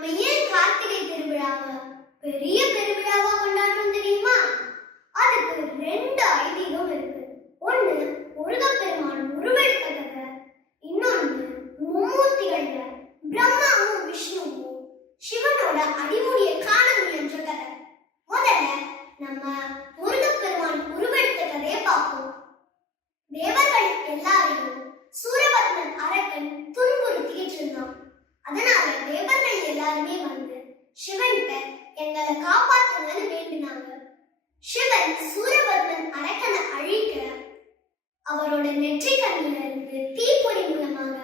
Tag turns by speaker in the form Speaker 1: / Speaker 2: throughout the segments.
Speaker 1: நம்ம ஏன் கார்த்திகை திருவிழாவை பெரிய பெருவிழாவா கொண்டாடுறோம் தெரியுமா? அதுக்கு ரெண்டு ஐதீகம் இருக்கு. ஒண்ணு முருகப்பெருமான் உருவெடுத்த இன்னொன்று இன்னொன்னு மும்மூர்த்திகள்ல பிரம்மாவும் விஷ்ணுவும் சிவனோட அடிமுடியை சிவன் சூரபத்மன் அரக்கனை அழிக்க அவரோட நெற்றி கண்ணிலிருந்து தீப்பொறி மூலமாக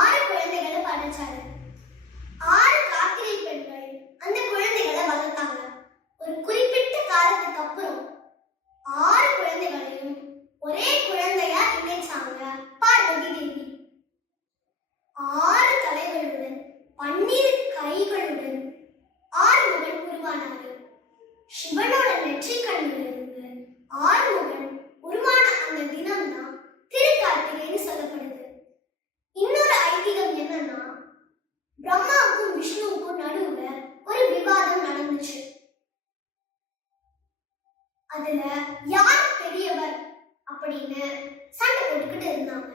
Speaker 1: ஆறு குழந்தைகளை படைச்சாரு. ஆறு கார்த்திகை பெண்கள் அந்த குழந்தைகளை வளர்த்தாங்க. ஒரு குறிப்பிட்ட காலத்துக்கு அப்புறம் ஆறு குழந்தைகளையும் ஒரே குழந்தையா இணைச்சாங்க பார்வதி தேவி. ஆறு தலைகளுடன் பன்னிரு கைகளுடன் திருக்கார்த்திகைன்னு சொல்லப்படுது. இன்னொரு ஐதீகம் என்னன்னா பிரம்மாவுக்கும் விஷ்ணுவுக்கும் நடுவுல ஒரு விவாதம் நடந்துச்சு. அதுல யார் பெரியவர் அப்படின்னு சண்டை போட்டுக்கிட்டு இருந்தாங்க.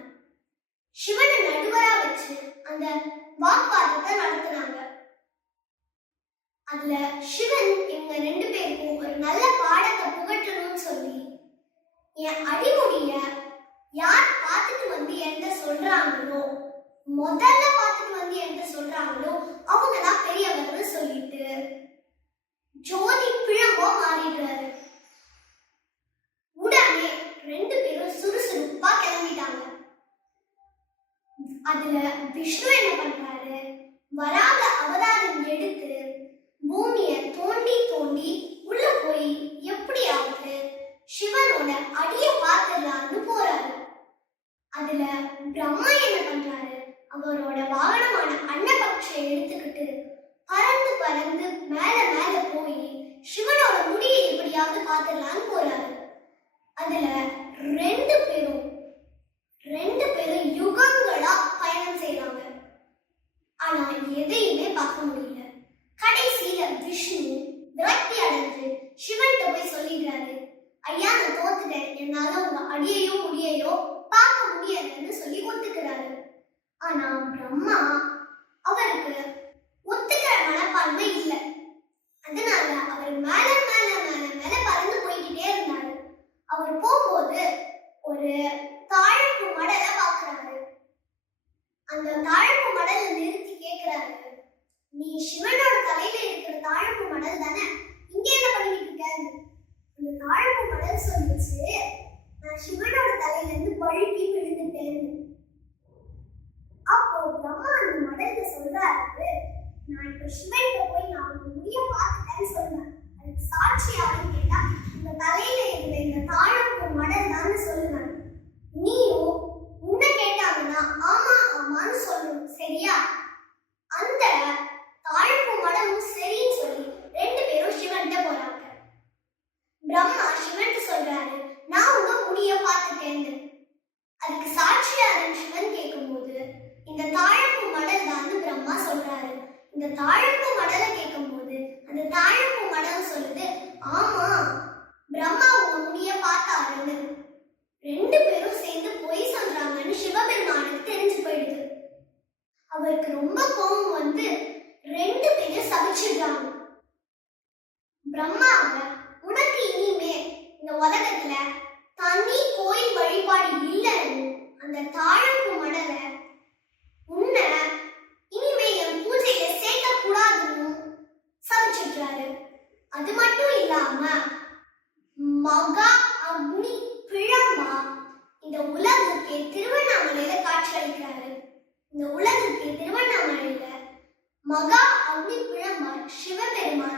Speaker 1: சிவனை நடுவரா வச்சு அந்த வாக்குவாதத்தை நடத்துனாங்க. அதுல சிவன் எங்க ரெண்டு பேருக்கும் ஒரு நல்ல பாடத்தை புகட்டணும்னு சொல்லி என் அடிமுடிய என்கிட்ட சொல்றாங்களோ முதல்ல பார்த்துட்டு வந்து என்கிட்ட சொல்றாங்களோ அவங்க தான் பெரியவர்கள் சொல்லிட்டு ஜோதி பிழம்போ மாறிடுறாரு. உடனே ரெண்டு பேரும் சுறுசுறுப்பா கிளம்பிட்டாங்க. அதுல விஷ்ணு என்ன பண்றாரு? வராக அவதாரம் எடுத்து பூமிய தோண்டி தோண்டி உள்ள போய் எப்படியாவது சிவனோட அடிய பார்த்துடலாம்னு போறாரு அதுல பிரம்மா என்ன பண்றாரு? அவரோட வாகனமான அன்னபக்ஷை எடுத்துக்கிட்டு பறந்து பறந்து மேல மேல போய் சிவனோட முடியை எப்படியாவது பார்த்துடலான்னு போறாரு. அதுல ரெண்டு பேரும் ரெண்டு பேரும் யுகங்களா பயணம் செய்யறாங்க ஆனா எதையுமே பார்க்க முடியல. கடைசியில விஷ்ணு விரக்தி அடைஞ்சு சிவன்கிட்ட போய் சொல்லிடுறாரு ஐயா நான் தோத்துட்டேன். என்னால அடியையோ முடியையோ பார்க்க முடியாதுன்னு சொல்லி ஒத்துக்கிறாரு. ஆனா பிரம்மா அவருக்கு ஒத்துக்கிற மனப்பான்மை இல்லை. அதனால அவர் மேல மேல மேல மேல பறந்து போய்கிட்டே இருந்தாரு. அவர் போகும்போது ஒரு தாழ்ப்பு மடலை பாக்குறாரு அந்த தாழ்ப்பு மடலை நிறுத்தி கேக்குறாரு. நீ சிவனோட தலையில இருக்கிற தாழ்ப்பு மடல் தானே? இங்கே என்ன பண்ணிட்டு இருக்க அந்த தாழம்பு மடல் சொல்லுச்சு நான் சிவனோட தலையில இருந்து வழுக்கி விழுந்துட்டேன்னு அப்போ பிரம்மா அந்த மடல்ல நான் இப்ப சிவன்கிட்ட போய் நான் உங்க முடிய பார்த்துட்டேன்னு சொல்லுவேன். அதுக்கு சாட்சி யாருன்னு கேட்டா இந்த தலையில இருந்த இந்த தாழம்பு மடல் தான் சொல்லுவேன். நீயும் உன்னை கேட்டாங்கன்னா ஆமா ஆமான்னு சொல்லணும் சரியா? அந்த தாழ்ப்பு மடமும் சரின்னு சொல்லி ரெண்டு பேரும் சிவன்கிட்ட போறாங்க. பிரம்மா சிவன்கிட்ட சொல்றாரு நான் உங்க முடிய பார்த்துட்டேன்னு அதுக்கு சாட்சியாரன் சிவன் கேட்கும்போது இந்த தாழம்பூ மடல் தான் பிரம்மா சொல்றாரு. இந்த தாழம்பு மடலை கேட்கும்போது அந்த தாழம்பு மடல் சொல்லுது ஆமா பிரம்மா உங்க முடிய பார்த்தாருன்னு. ரெண்டு பேரும் சேர்ந்து பொய் சொல்றாங்கன்னு சிவபெருமானுக்கு தெரிஞ்சு போயிடுது. அவருக்கு ரொம்ப கோபம் வந்து ரெண்டு பேரும் சபிச்சிடுறாங்க. பிரம்மாவை உனக்கு இனிமே இந்த உலகத்துல தனி கோயில் வழிபாடு இல்லைன்னு அந்த தாழம்பு மடலை உன்னை இனிமே என் பூஜையில சேர்க்க கூடாதுன்னு சபிச்சிடுறாரு அது மட்டும் இல்லாம மகா அக்னி பிழம்பா இந்த உலகுக்கே திருவண்ணாமலையில காட்சியளிக்கிறாரு. இந்த உலகுக்கே திருவண்ணாமலையில மகா அக்னி பிழம்பால் சிவபெருமான்